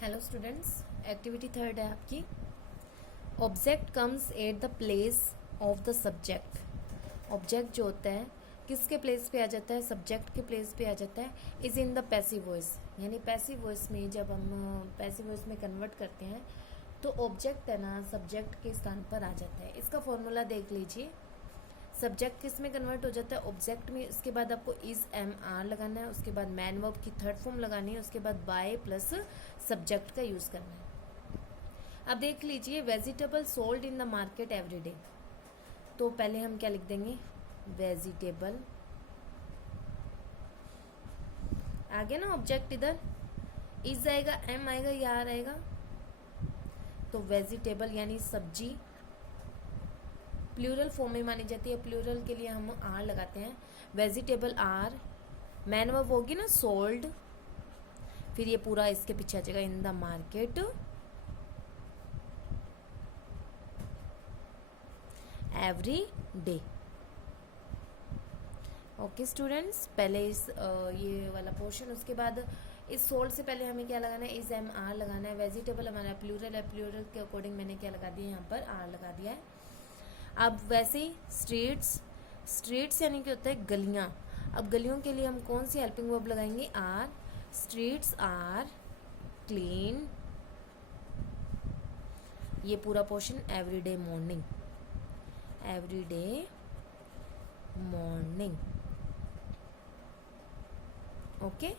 Hello students, activity third है आपकी। Object comes at the place of the subject. Object जो होता है किसके प्लेस पे आ जाता है? सब्जेक्ट के प्लेस पे आ जाता है। Is in the passive voice, यानी पैसिव वॉइस में जब हम पैसिव वॉइस में कन्वर्ट करते हैं तो ऑब्जेक्ट है ना सब्जेक्ट के स्थान पर आ जाता है। इसका फॉर्मूला देख लीजिए। सब्जेक्ट किस में कन्वर्ट हो जाता है? ऑब्जेक्ट में। उसके बाद आपको इज एम आर लगाना है, उसके बाद मैन वर्ब की थर्ड फॉर्म लगानी है, उसके बाद बाय प्लस सब्जेक्ट का यूज करना है। अब देख लीजिए, vegetable sold in the market every day. तो पहले हम क्या लिख देंगे? वेजिटेबल। आगे ना ऑब्जेक्ट इधर इज आएगा, एम आएगा या आर आएगा। तो वेजिटेबल यानी सब्जी प्लूरल फॉर्म में मानी जाती है। प्लूरल के लिए हम आर लगाते हैं। वेजिटेबल आर, मैन वर्ब होगी ना सोल्ड, फिर ये पूरा इसके पीछे आ जाएगा इन the market every day. Okay students, पहले इस ये वाला पोर्शन, उसके बाद इस सोल्ड से पहले हमें क्या लगाना है? इज एम आर लगाना है। वेजिटेबल हमारा प्लूरल है, प्लूरल के अकॉर्डिंग मैंने क्या लगा दिया? यहाँ पर आर लगा दिया है। अब वैसे ही स्ट्रीट्स, स्ट्रीट्स यानी कि होता है गलियाँ। अब गलियों के लिए हम कौन सी हेल्पिंग वर्ब लगाएंगे? आर। Streets are clean. ये पूरा portion every day morning, every day morning. Okay,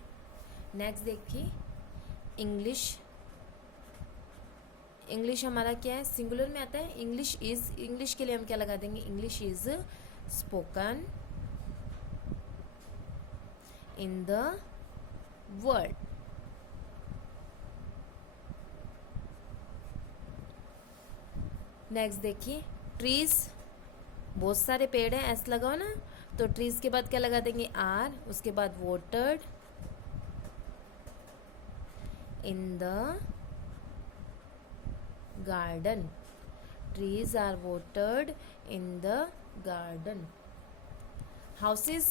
next देखिए इंग्लिश। इंग्लिश हमारा क्या है? सिंगुलर में आता है। इंग्लिश इज, इंग्लिश के लिए हम क्या लगा देंगे? English is spoken in the world. Next देखिए ट्रीज, बहुत सारे पेड़ हैं, एस लगाओ ना। तो ट्रीज के बाद क्या लगा देंगे? आर। उसके बाद watered in the garden. Trees are watered in the garden. Houses,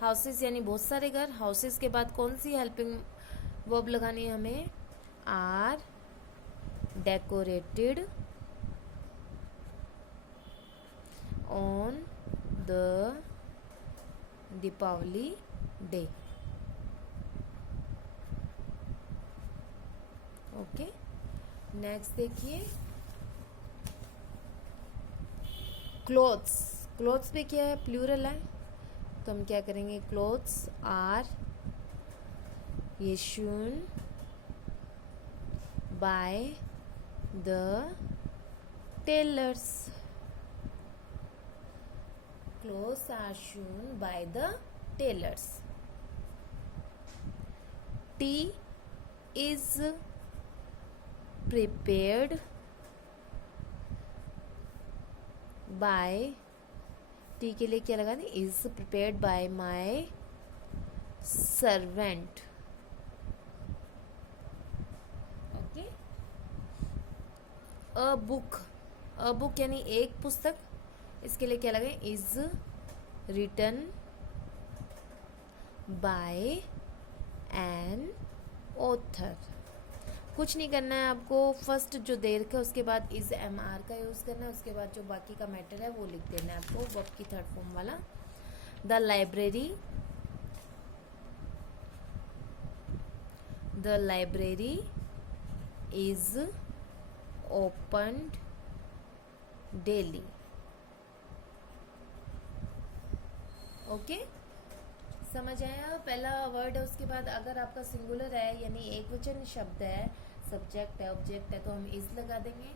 houses यानी बहुत सारे घर। हाउसेस के बाद कौन सी हेल्पिंग वर्ब लगानी है हमें? Are decorated on the Deepavali day. Okay, next देखिए क्लोथ्स। क्लोथ्स पे क्या है? प्लूरल है, तो हम क्या करेंगे? Clothes are shown by the tailors. Clothes are shown by the tailors. Tea is prepared by, tea के लिए क्या लगा दें? Is prepared by my servant. Okay, a book, a book यानी एक पुस्तक, इसके लिए क्या लगे? Is written by an author. कुछ नहीं करना है आपको, फर्स्ट जो देर का उसके बाद इज एम आर का यूज़ करना है, उसके बाद जो बाकी का मैटर है वो लिख देना है आपको, वर्ब की थर्ड फॉर्म वाला। The library, the library is opened daily. Okay, समझ आया? पहला वर्ड है, उसके बाद अगर आपका सिंगुलर है यानी एक वचन शब्द है, सब्जेक्ट है, ऑब्जेक्ट है, तो हम इज लगा देंगे।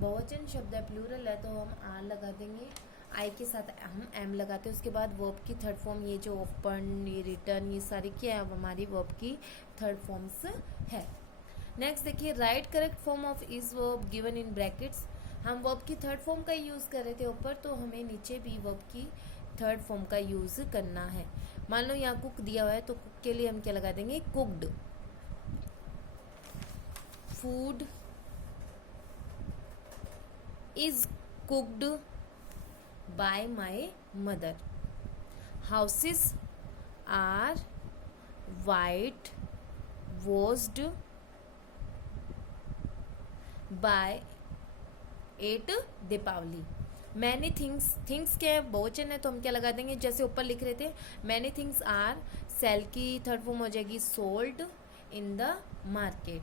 बहुवचन शब्द है, प्लूरल है, तो हम आर लगा देंगे। आई के साथ हम एम लगाते हैं। उसके बाद वर्ब की थर्ड फॉर्म, ये जो ओपन, ये रिटर्न, ये सारी क्या है? हमारी वर्ब की थर्ड फॉर्म्स है। नेक्स्ट देखिए right correct form of is verb given in brackets. हम वर्ब की थर्ड फॉर्म का यूज़ कर रहे थे ऊपर, तो हमें नीचे भी वर्ब की थर्ड फॉर्म का यूज़ करना है। मान लो यहाँ कुक दिया हुआ है, तो कुक के लिए हम क्या लगा देंगे? Cooked. Food is cooked by my mother. Houses are white washed by 8 Deepawali. Many things, things के बहुवचन है तो हम क्या लगा देंगे, जैसे ऊपर लिख रहे थे मैनी थिंग्स आर, सेल की थर्ड फॉर्म हो जाएगी sold in the market.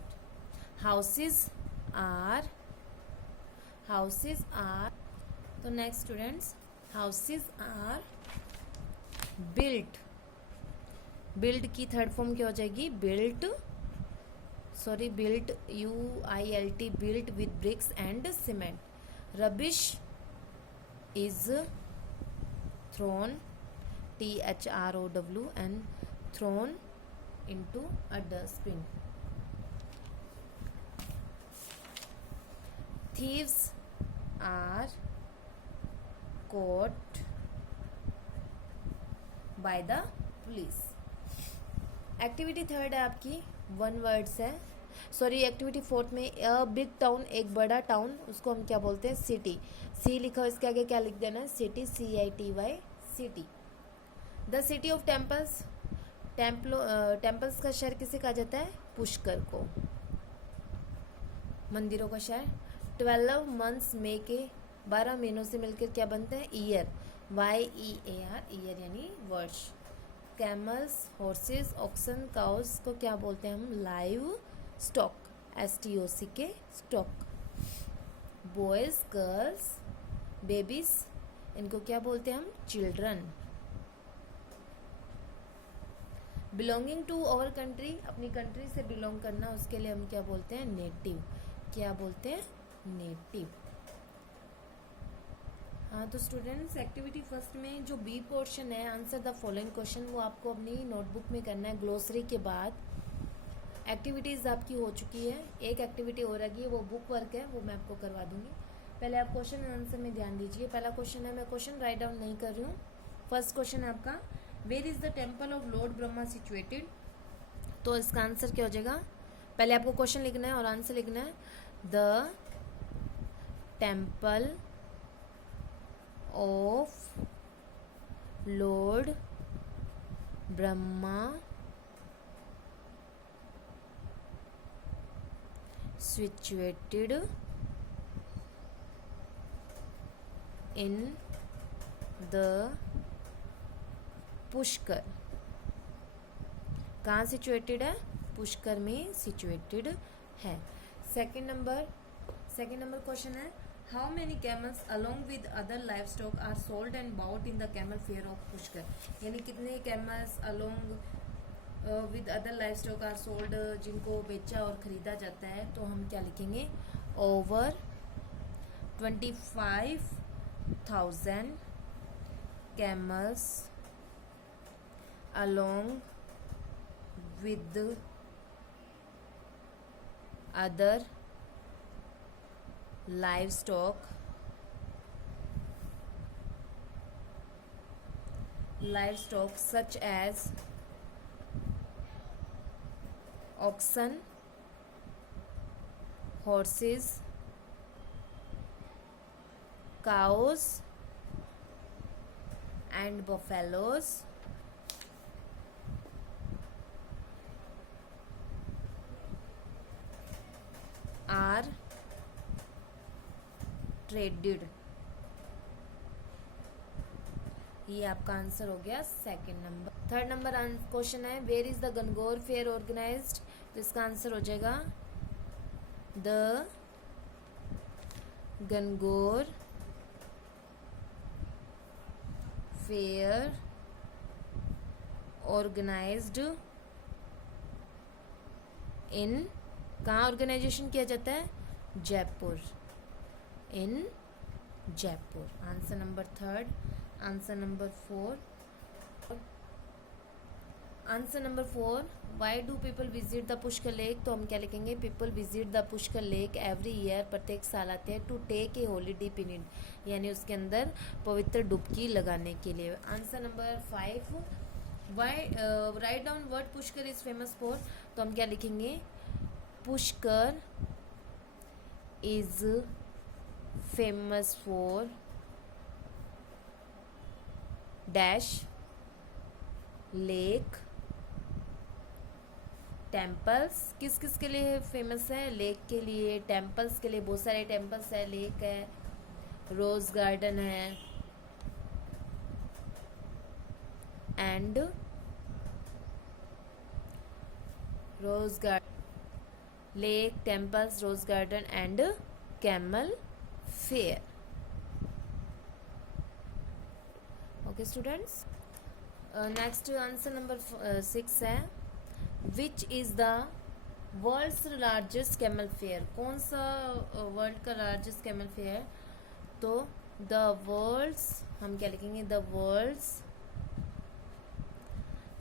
Houses are, houses are, तो next students, houses are built, build की थर्ड फॉर्म क्या हो जाएगी, built, sorry built UILT, built with bricks and cement. Rubbish is thrown THROW and thrown into a dustbin। thieves are caught by the police। Activity third है आपकी one words है, sorry activity fourth में a big town, एक बड़ा town, उसको हम क्या बोलते हैं, सिटी। सी लिखा हो, इसके आगे क्या लिख देना है, city, CITY, city. The city of temples, temples का शहर किसे कहा जाता है, पुष्कर को, मंदिरों का शहर। 12 मंथ्स में के 12 महीनों से मिलकर क्या बनते हैं, ईयर, YEAR, ईयर यानी वर्ष। कैमल्स, हॉर्सेस, ऑक्सन, काउस को क्या बोलते हैं हम, लाइव स्टॉक, STOC के स्टॉक। बॉयज, गर्ल्स, बेबीज, इनको क्या बोलते हैं हम, children. Belonging to our country, अपनी कंट्री से बिलोंग करना, उसके लिए हम क्या बोलते हैं, नेटिव, क्या बोलते हैं, नेटिव। हाँ तो स्टूडेंट्स एक्टिविटी फर्स्ट में जो बी पोर्शन है, आंसर द फॉलोइंग क्वेश्चन, वो आपको अपनी नोटबुक में करना है। ग्लोसरी के बाद एक्टिविटीज़ आपकी हो चुकी है, एक एक्टिविटी हो रही है, वो बुक वर्क है, वो मैं आपको करवा दूंगी। पहले आप क्वेश्चन एंड आंसर में ध्यान दीजिए। पहला क्वेश्चन है, मैं क्वेश्चन राइट डाउन नहीं कर रही हूँ। फर्स्ट क्वेश्चन है आपका, where is the temple of lord Brahma situated. तो इसका आंसर क्या हो जाएगा, पहले आपको क्वेश्चन लिखना है और आंसर लिखना है। The temple of lord Brahma situated in the Pushkar. कहाँ सिचुएटेड है, पुष्कर में सिचुएटेड है। सेकेंड नंबर क्वेश्चन है, how many camels along with other life stock are sold and bought in the camel fair of Pushkar. यानी कितने camels along with other life stock are sold, जिनको बेचा और ख़रीदा जाता है, तो हम क्या लिखेंगे, over 25,000 camels along with other life stock such as oxen, horses, cows and buffaloes are traded। ये आपका आंसर हो गया second number. Third number question है, where is the Gangaur fair organized. तो इसका आंसर हो जाएगा, the Gangaur fair organized in, कहाँ ऑर्गेनाइजेशन किया जाता है, Jaipur, in Jaipur. Answer number third. Answer number four, why do people visit the Pushkar lake. तो हम क्या लिखेंगे, people visit the Pushkar lake every year, प्रत्येक साल आते हैं, to take a holy dip in it, यानी उसके अंदर पवित्र डुबकी लगाने के लिए। Answer number 5, why write down word Pushkar is famous for. तो हम क्या लिखेंगे, Pushkar is famous for dash lake, temples किस किस के लिए फेमस है? लेक के लिए, टेम्पल्स के लिए, बहुत सारे टेम्पल्स है, लेक है, रोज गार्डन है and rose garden, lake, temples, rose garden and camel fair. Okay students, next answer number 6 है which is the world's largest camel fair. कौन सा वर्ल्ड का लार्जेस्ट कैमल फेयर? तो द वर्ल्ड्स, हम क्या लिखेंगे? The world's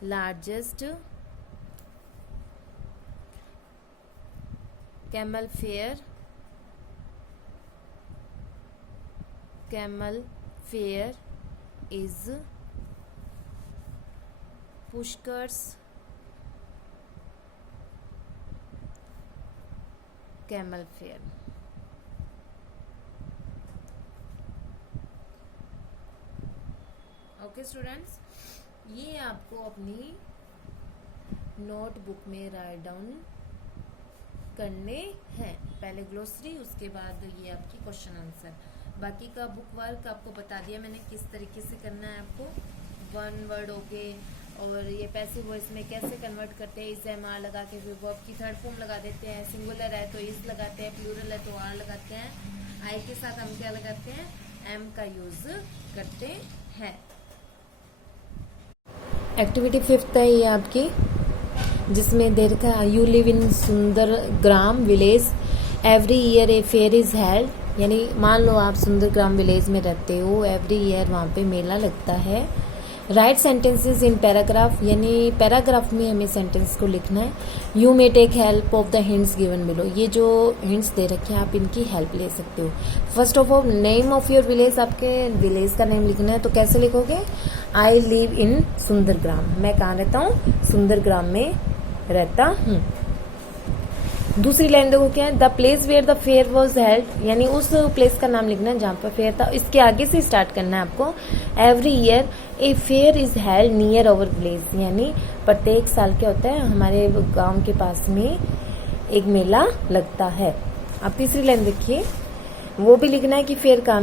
largest camel fair is Pushkar's camel fair. Okay students, ये आपको अपनी नोटबुक में राइट डाउन करने हैं. पहले ग्लोसरी, उसके बाद ये आपकी क्वेश्चन आंसर. बाकी का बुक वर्क आपको बता दिया मैंने किस तरीके से करना है. आपको वन वर्ड हो गए और ये पैसिव वॉइस में कैसे कन्वर्ट करते हैं, इस एम आर लगा के फिर वर्ब की थर्ड फॉर्म लगा देते हैं. सिंगुलर है तो इस लगाते हैं, प्लूरल है तो आर लगाते हैं. आई के साथ हम क्या लगाते हैं? एम का यूज करते हैं. एक्टिविटी 5 है ये आपकी, जिसमें दे रखा है you live in Sundar Gram village, every year a fair is held. यानी मान लो आप सुंदर ग्राम विलेज में रहते हो, एवरी ईयर वहाँ पे मेला लगता है. राइट सेंटेंसेस इन पैराग्राफ, यानी पैराग्राफ में हमें सेंटेंस को लिखना है. You may take help of the hints given below. ये जो हिंट्स दे रखे हैं आप इनकी हेल्प ले सकते हो. First of all name of your village, आपके विलेज का नेम लिखना है. तो कैसे लिखोगे? आई लिव इन सुंदर ग्राम. मैं कहाँ रहता हूँ? सुंदर ग्राम में रहता हूँ. दूसरी लाइन देखो क्या है? The place where the fair was held, यानी उस प्लेस का नाम लिखना है जहाँ पर फेयर था. इसके आगे से स्टार्ट करना है आपको. Every year a fair is held near our village, यानी प्रत्येक साल क्या होता है? हमारे गांव के पास में एक मेला लगता है. अब तीसरी लाइन देखिए, वो भी लिखना है कि फेयर कहाँ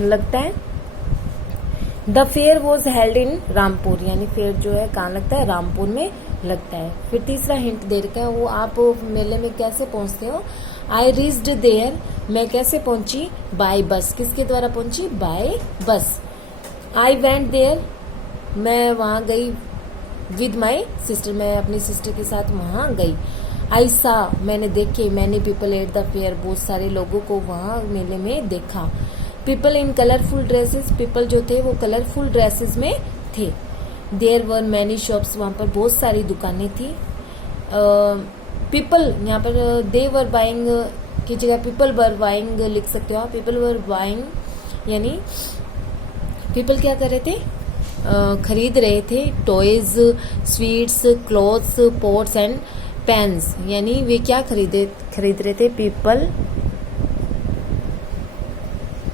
लगता है. The fair was held in Rampur, यानी फेयर जो है कहाँ लगता है? रामपुर में लगता है. फिर तीसरा हिंट दे रखा है, वो आप मेले में कैसे पहुंचते हो? आई रीच्ड देयर, मैं कैसे पहुंची? बाय बस. किसके द्वारा पहुंची? बाय बस. आई वेंट देयर, मैं वहां गई. विद माई सिस्टर, मैं अपनी सिस्टर के साथ वहां गई. आई सा, मैंने देखे. Many people at the fair, बहुत सारे लोगों को वहां मेले में देखा. People in colourful dresses, people जो थे वो कलरफुल ड्रेसेस में थे. देयर वर मैनी शॉप्स, वहां पर बहुत सारी दुकानें थी. पीपल, यहाँ पर दे वर बाइंग की जगह पीपल वर बाइंग लिख सकते हो आप. पीपल वर बाइंग, यानी पीपल क्या कर रहे थे? खरीद रहे थे. Toys, sweets, clothes, pots and pains, यानी वे क्या खरीद रहे थे?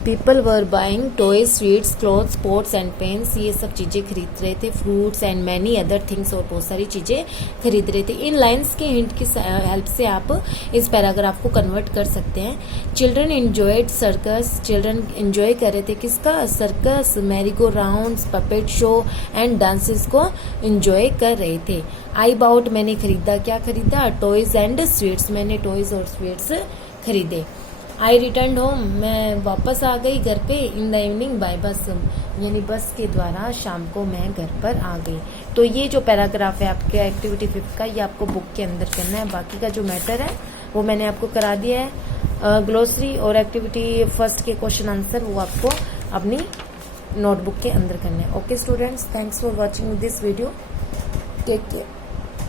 People were buying toys, sweets, clothes, pots and pains, ये सब चीजें खरीद रहे थे. Fruits and many other things, और बहुत सारी चीजें खरीद रहे थे. इन लाइंस के हिंट की हेल्प से आप इस पैराग्राफ को कन्वर्ट कर सकते हैं. Children enjoyed circus, children enjoy कर रहे थे किसका? Circus, merry go round, puppet show and dances को एंजॉय कर रहे थे. आई बाउट, मैंने खरीदा. क्या खरीदा? टॉयज एंड स्वीट्स, मैंने टॉयज और स्वीट्स खरीदे. आई रिटर्न होम, मैं वापस आ गई घर पे. इन द इवनिंग बाय बस, यानी बस के द्वारा शाम को मैं घर पर आ गई. तो ये जो पैराग्राफ है आपके एक्टिविटी 5 का, ये आपको बुक के अंदर करना है. बाकी का जो मैटर है वो मैंने आपको करा दिया है. ग्लोसरी और एक्टिविटी 1 के क्वेश्चन आंसर वो आपको अपनी नोटबुक के अंदर करना है. Okay students, thanks for watching this video. Take care.